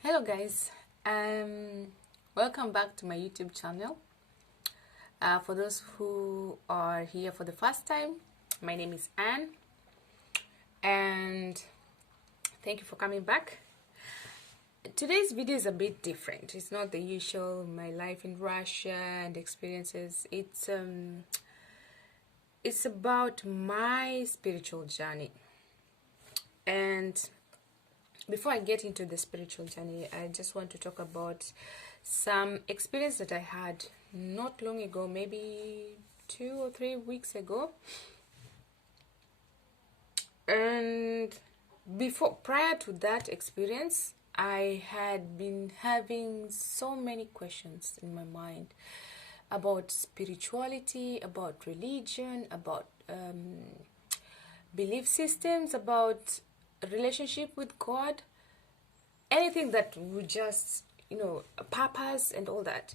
Hello guys, welcome back to my YouTube channel. For those who are here for the first time, my name is Anne and thank you for coming back. Today's video is a bit different. It's not the usual my life in Russia and experiences. It's about my spiritual journey. And before I get into the spiritual journey, I just want to talk about some experience that I had not long ago, maybe 2 or 3 weeks ago. And prior to that experience, I had been having so many questions in my mind about spirituality, about religion, about belief systems, about relationship with God, anything that would just, a purpose and all that.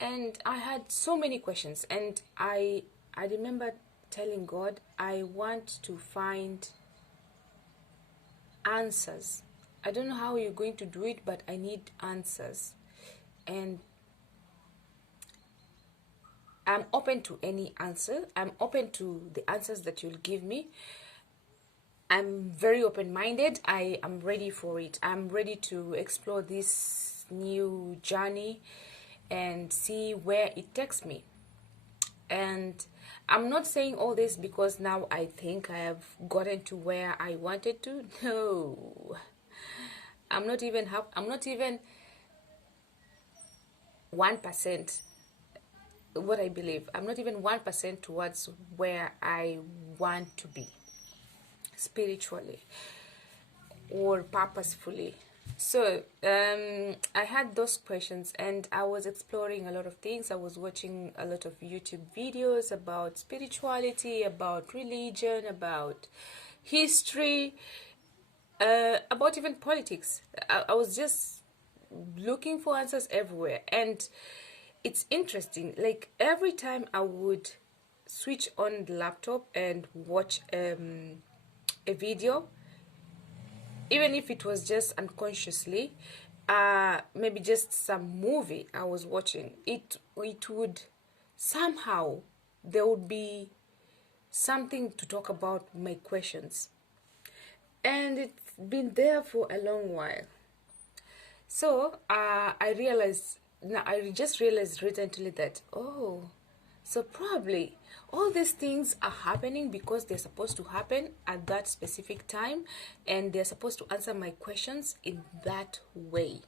And I had so many questions, and I remember telling God, I want to find answers. I don't know how you're going to do it, but I need answers. And I'm open to any answer. I'm open to the answers that you'll give me. I'm very open-minded. I am ready for it. I'm ready to explore this new journey and see where it takes me. And I'm not saying all this because now I think I have gotten to where I wanted to. No. I'm not even 1% what I believe. I'm not even 1% towards where I want to be spiritually or purposefully. So I had those questions, and I was exploring a lot of things. I was watching a lot of YouTube videos about spirituality, about religion, about history, about even politics. I was just looking for answers everywhere. And it's interesting, like every time I would switch on the laptop and watch a video, even if it was just unconsciously, maybe just some movie I was watching, it would somehow, there would be something to talk about my questions, and it's been there for a long while. So I just realized recently that, so probably all these things are happening because they're supposed to happen at that specific time, and they're supposed to answer my questions in that way.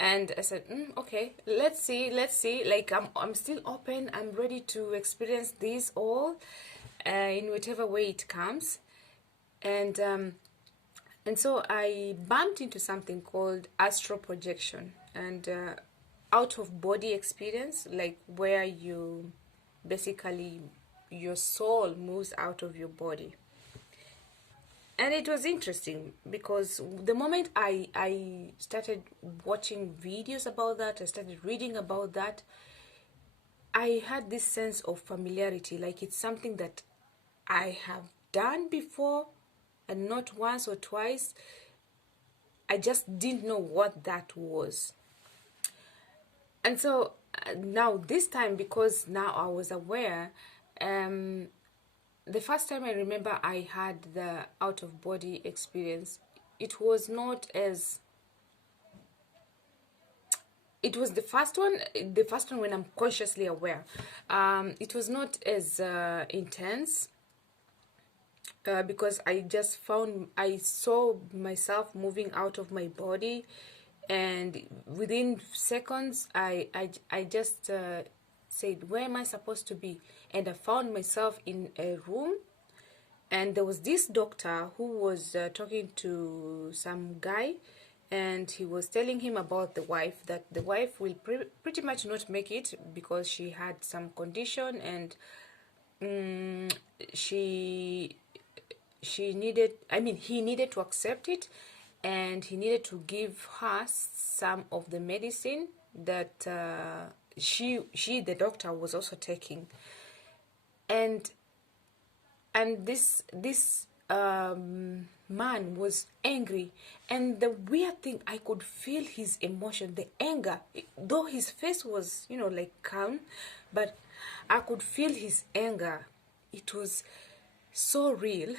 And I said, okay, let's see. Like I'm still open. I'm ready to experience this all, in whatever way it comes. And so I bumped into something called astral projection and out of body experience, like where you basically, your soul moves out of your body. And it was interesting because the moment I started watching videos about that, I started reading about that, I had this sense of familiarity, like it's something that I have done before, and not once or twice. I just didn't know what that was. And so now this time, because now I was aware, the first time I remember I had the out of body experience, it was not as, it was the first one when I'm consciously aware. It was not as intense, because I saw myself moving out of my body, and within seconds I just said, where am I supposed to be? And I found myself in a room, and there was this doctor who was talking to some guy, and he was telling him about the wife, that the wife will pretty much not make it because she had some condition, and he needed to accept it, and he needed to give her some of the medicine that the doctor was also taking. And this man was angry, and the weird thing, I could feel his emotion, the anger, though his face was, you know, like calm, but I could feel his anger. It was so real.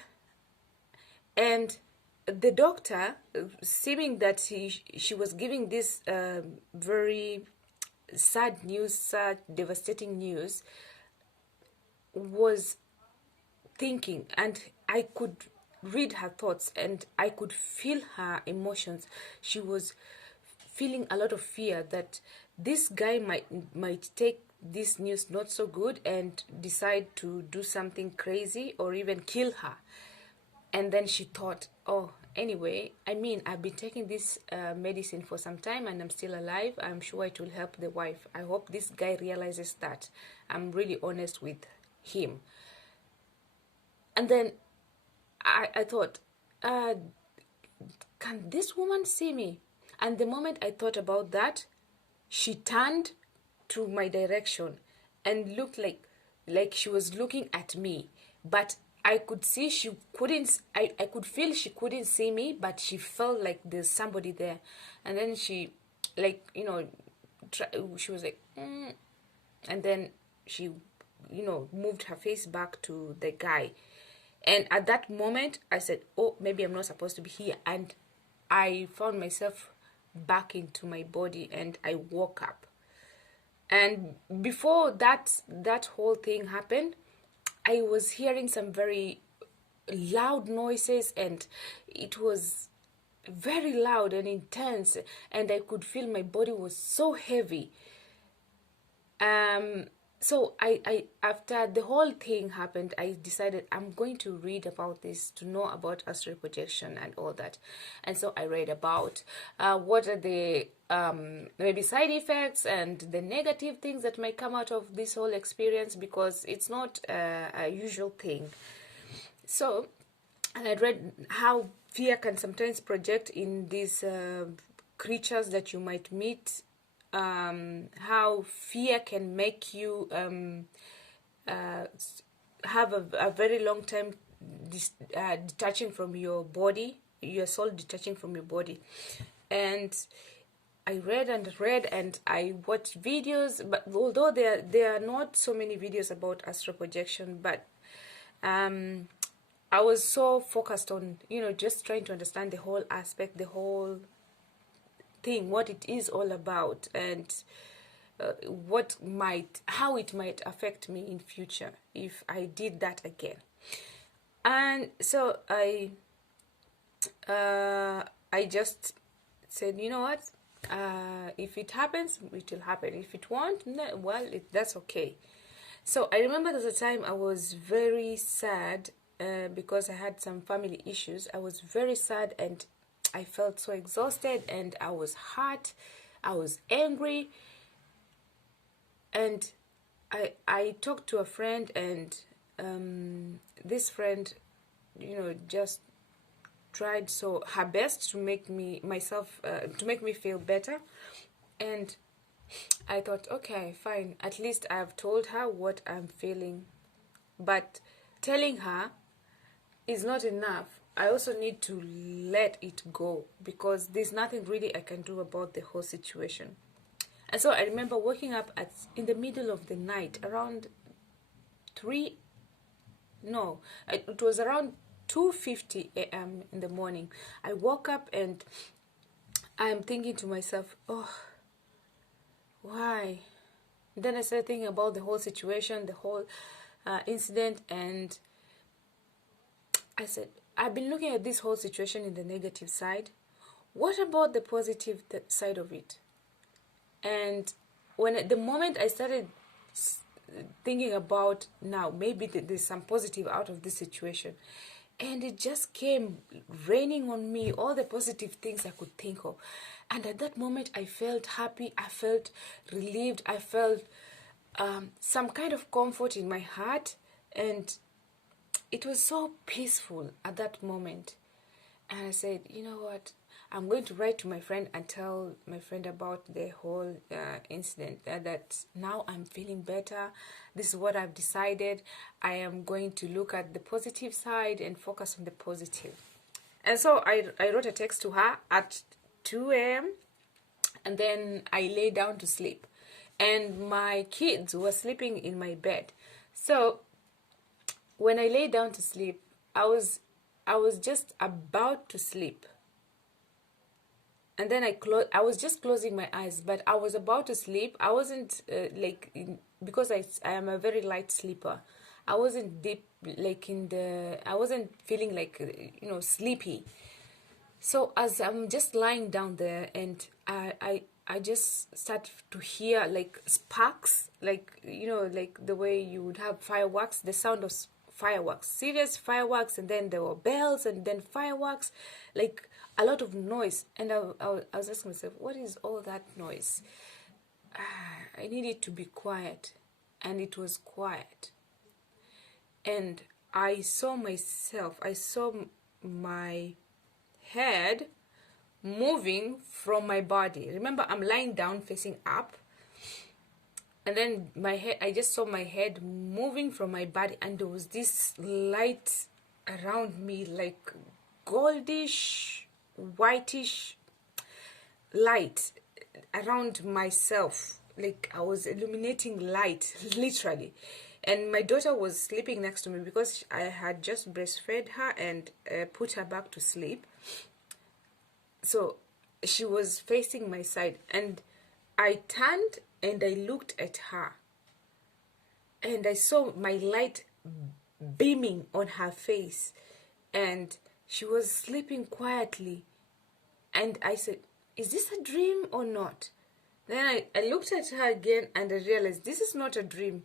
And the doctor, seeming that she was giving this very sad news, sad, devastating news, was thinking, and I could read her thoughts and I could feel her emotions. She was feeling a lot of fear that this guy might take this news not so good and decide to do something crazy or even kill her. And then she thought, oh, anyway, I mean, I've been taking this medicine for some time and I'm still alive. I'm sure it will help the wife. I hope this guy realizes that. I'm really honest with him. And then I thought, can this woman see me? And the moment I thought about that, she turned to my direction and looked like she was looking at me. But I could see she couldn't, I could feel she couldn't see me, but she felt like there's somebody there. And then she, like, you know, she was like, and then she, you know, moved her face back to the guy. And at that moment, I said, oh, maybe I'm not supposed to be here. And I found myself back into my body and I woke up. And before that whole thing happened, I was hearing some very loud noises, and it was very loud and intense, and I could feel my body was so heavy. So I after the whole thing happened, I decided I'm going to read about this, to know about astral projection and all that. And so I read about what are the maybe side effects and the negative things that might come out of this whole experience, because it's not a usual thing. So, and I read how fear can sometimes project in these creatures that you might meet, how fear can make you have a very long time detaching from your body, your soul detaching from your body. And I read and I watched videos, but although there are not so many videos about astral projection, but I was so focused on, you know, just trying to understand the whole aspect, the whole thing, what it is all about, and how it might affect me in future if I did that again. And so I just said, you know what, if it happens, it will happen. If it won't, no, well, that's okay. So I remember there was a time I was very sad because I had some family issues. I was very sad and I felt so exhausted, and I was hurt, I was angry, and I talked to a friend, and this friend, you know, just tried so her best to make me feel better. And I thought, okay, fine, at least I've told her what I'm feeling. But telling her is not enough. I also need to let it go, because there's nothing really I can do about the whole situation. And so I remember waking up in the middle of the night, around it was around 2:50 a.m. in the morning. I woke up and I'm thinking to myself, oh, why? Then I started thinking about the whole situation, the whole incident, and I said, I've been looking at this whole situation in the negative side. What about the positive side of it? And the moment I started thinking about, now maybe there's some positive out of this situation, and it just came raining on me, all the positive things I could think of. And at that moment I felt happy, I felt relieved, I felt some kind of comfort in my heart, and it was so peaceful at that moment. And I said, you know what, I'm going to write to my friend and tell my friend about the whole incident, that now I'm feeling better. This is what I've decided. I am going to look at the positive side and focus on the positive. And so I wrote a text to her at 2 a.m. and then I lay down to sleep. And my kids were sleeping in my bed. So when I lay down to sleep, I was just about to sleep. And then I was just closing my eyes, but I was about to sleep. I wasn't because I am a very light sleeper. I wasn't deep, I wasn't feeling like, sleepy. So as I'm just lying down there, and I just start to hear like sparks, like, like the way you would have fireworks, the sound of fireworks, serious fireworks, and then there were bells, and then fireworks, like a lot of noise. And I was asking myself, what is all that noise? I needed to be quiet, and it was quiet. And I saw my head moving from my body. Remember, I'm lying down facing up, and then I just saw my head moving from my body, and there was this light around me, like goldish, whitish light around myself, like I was illuminating light, literally. And my daughter was sleeping next to me because I had just breastfed her and put her back to sleep. So she was facing my side, and I turned and I looked at her, and I saw my light beaming on her face, and she was sleeping quietly. And I said, is this a dream or not? Then I looked at her again, and I realized this is not a dream.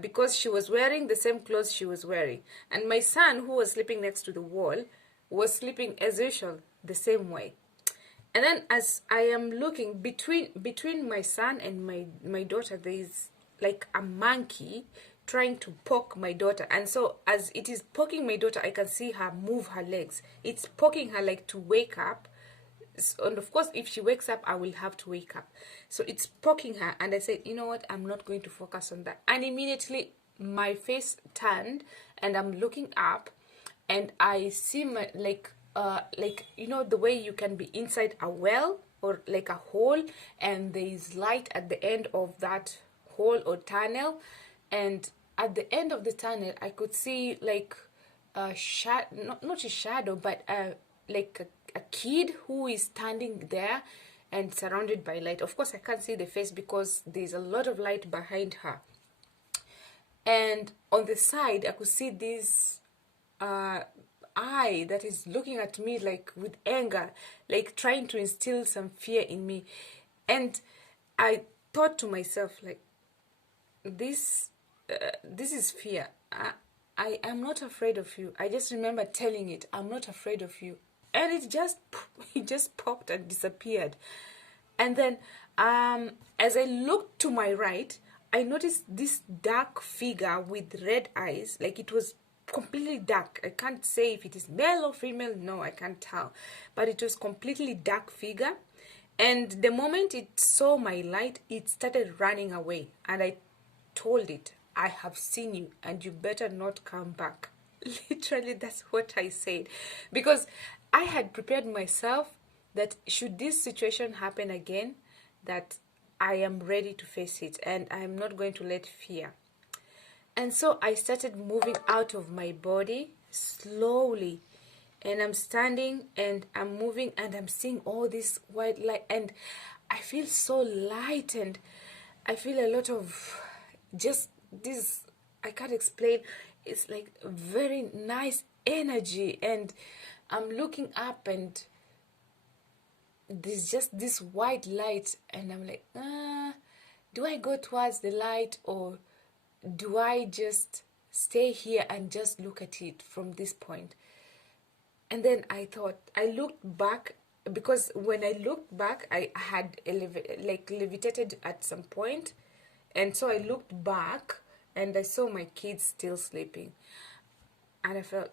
Because she was wearing the same clothes she was wearing. And my son, who was sleeping next to the wall, was sleeping as usual, the same way. And then as I am looking between my son and my daughter, there is like a monkey trying to poke my daughter. And so as it is poking my daughter, I can see her move her legs. It's poking her like to wake up. And of course, if she wakes up, I will have to wake up. So it's poking her, and I said, you know what, I'm not going to focus on that. And immediately my face turned, and I'm looking up, and I see my like the way you can be inside a well or like a hole, and there is light at the end of that hole or tunnel. And at the end of the tunnel, I could see like a shadow, not a shadow, but like a kid who is standing there and surrounded by light. Of course, I can't see the face because there's a lot of light behind her. And on the side, I could see this eye that is looking at me like with anger, like trying to instill some fear in me. And I thought to myself, like, this is fear. I am not afraid of you. I just remember telling it, I'm not afraid of you. And it just popped and disappeared. And then as I looked to my right, I noticed this dark figure with red eyes. Like it was completely dark. I can't say if it is male or female. No, I can't tell. But it was completely dark figure. And the moment it saw my light, it started running away. And I told it, I have seen you and you better not come back. Literally, that's what I said. Because I had prepared myself that should this situation happen again, that I am ready to face it and I am not going to let fear. And so I started moving out of my body slowly. And I'm standing and I'm moving and I'm seeing all this white light. And I feel so light and I feel a lot of just this, I can't explain. It's like very nice energy. And I'm looking up and there's just this white light. And I'm like, do I go towards the light or do I just stay here and just look at it from this point? And then I thought, I looked back, because when I looked back, I had levitated at some point. And so I looked back and I saw my kids still sleeping. And I felt,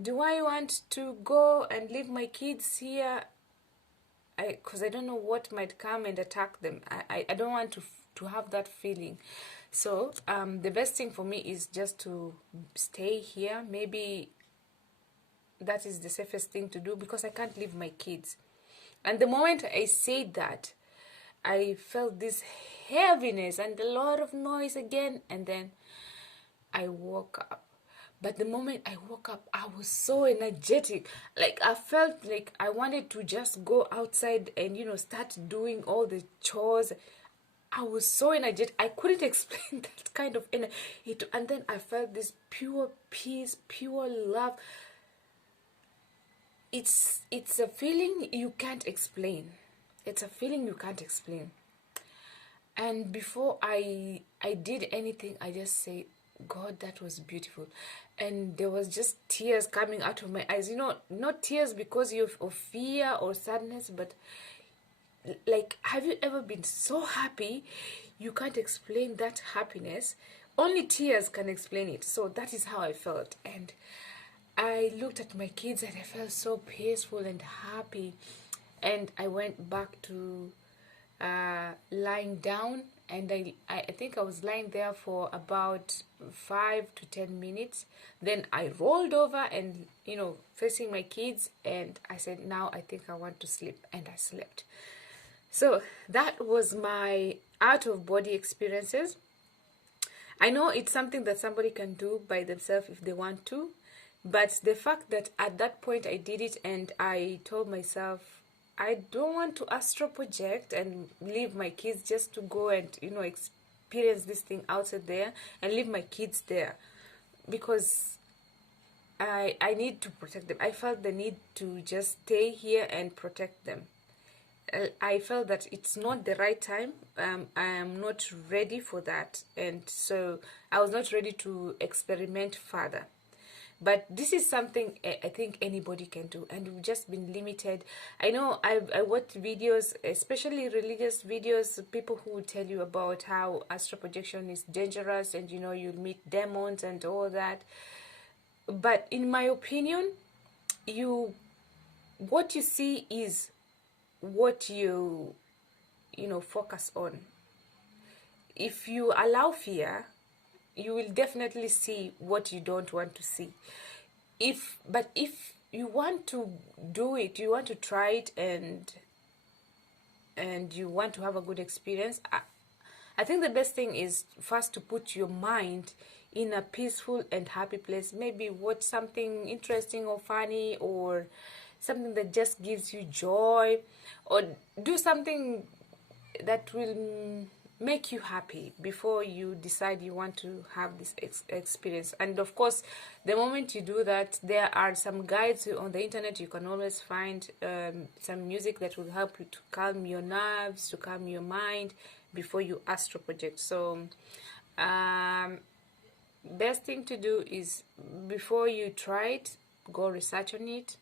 do I want to go and leave my kids here? Because I don't know what might come and attack them. I don't want to have that feeling. So the best thing for me is just to stay here. Maybe that is the safest thing to do because I can't leave my kids. And the moment I said that, I felt this heaviness and a lot of noise again, and then I woke up. But the moment I woke up, I was so energetic. Like, I felt like I wanted to just go outside and, start doing all the chores. I was so energetic. I couldn't explain that kind of energy. And then I felt this pure peace, pure love. It's a feeling you can't explain. It's a feeling you can't explain. And before I did anything, I just say, God, that was beautiful. And there was just tears coming out of my eyes. Not tears because of fear or sadness, but like, have you ever been so happy you can't explain that happiness? Only tears can explain it. So that is how I felt. And I looked at my kids and I felt so peaceful and happy. And I went back to lying down, and I think I was lying there for about 5 to 10 minutes. Then I rolled over and, facing my kids, and I said, now I think I want to sleep, and I slept. So that was my out-of-body experiences. I know it's something that somebody can do by themselves if they want to, but the fact that at that point I did it, and I told myself, I don't want to astral project and leave my kids just to go and, experience this thing outside there and leave my kids there, because I need to protect them. I felt the need to just stay here and protect them. I felt that it's not the right time. I am not ready for that, and so I was not ready to experiment further. But this is something I think anybody can do, and we've just been limited. I know I watch videos, especially religious videos, people who will tell you about how astral projection is dangerous, and you'll meet demons and all that. But in my opinion, what you see is what you focus on. If you allow fear, you will definitely see what you don't want to see. But if you want to do it, you want to try it, and you want to have a good experience, I think the best thing is first to put your mind in a peaceful and happy place. Maybe watch something interesting or funny, or something that just gives you joy, or do something that will make you happy before you decide you want to have this experience. And of course, the moment you do that, there are some guides on the internet. You can always find some music that will help you to calm your nerves, to calm your mind before you astral project. So best thing to do is, before you try it, go research on it,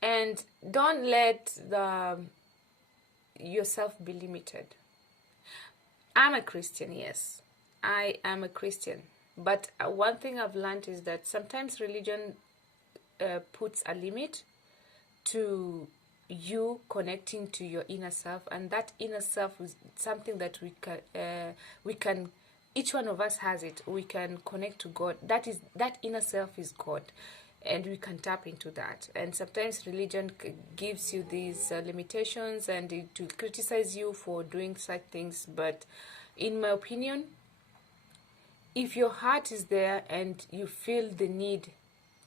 and don't let yourself be limited. I'm a Christian, yes. I am a Christian. But one thing I've learned is that sometimes religion puts a limit to you connecting to your inner self, and that inner self is something that we can each one of us has it. We can connect to God. That inner self is God, and we can tap into that. And sometimes religion gives you these limitations, and it will criticize you for doing such things. But in my opinion, if your heart is there and you feel the need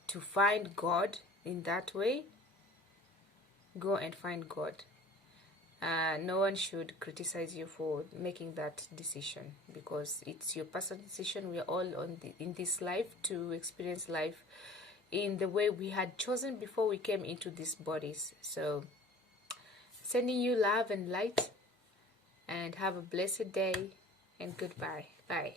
to find God in that way, go and find God. No one should criticize you for making that decision, because it's your personal decision. We are all in this life to experience life in the way we had chosen before we came into these bodies. So, sending you love and light, and have a blessed day, and goodbye. Bye.